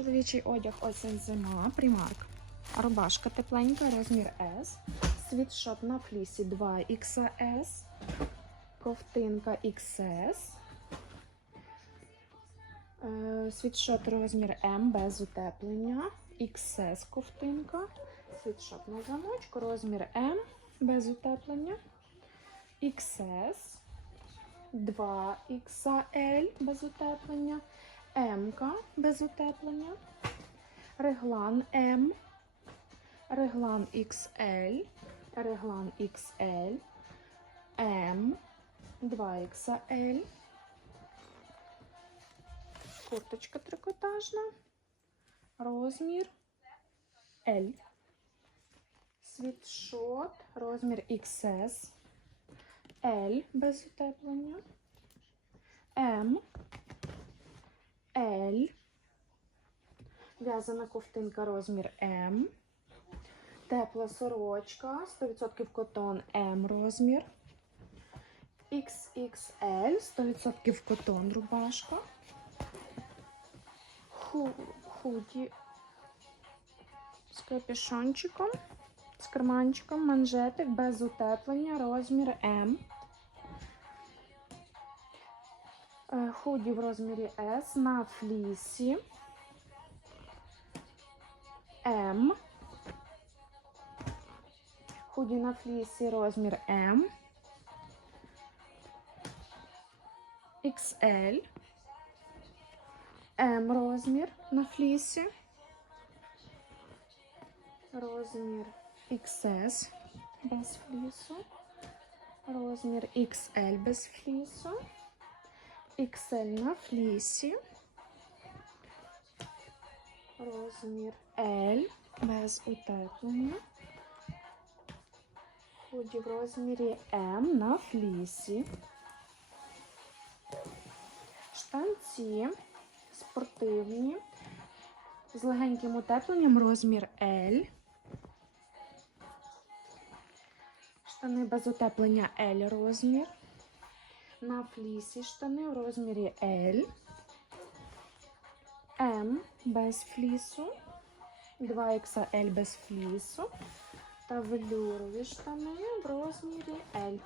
Чоловічий одяг осінь зима, примарк. Рубашка тепленька, розмір S. Світшот на флісі 2XS. Ковтинка XS. Е, Світшот розмір М без утеплення. XS ковтинка. Світшот на замочку, розмір М без утеплення. XS. 2XL без утеплення. М без утеплення. Реглан М. Реглан XL. Реглан XL. М. 2XL. Курточка трикотажна. Розмір L. Світшот. Розмір XS. L без утеплення. М. L. В'язана ковтинка розмір М. Тепла сорочка, 100% котон М розмір. XXL, 100% котон рубашка. Ху, худі з капюшончиком, з карманчиком, манжетик без утеплення, розмір М. Худі в розмірі S на флісі. М. Худі на флісі розмір М. XL. М розмір на флісі. Розмір XS без флісу. Розмір XL без флісу. XL на флісі. Розмір L без утеплення. Худі в розмірі М на флісі. Штанці спортивні. З легеньким утепленням розмір L. Штани без утеплення L розмір. На флісі штани в розмірі L. М без флісу. 2XL без флісу. Та велюрові штани в розмірі L.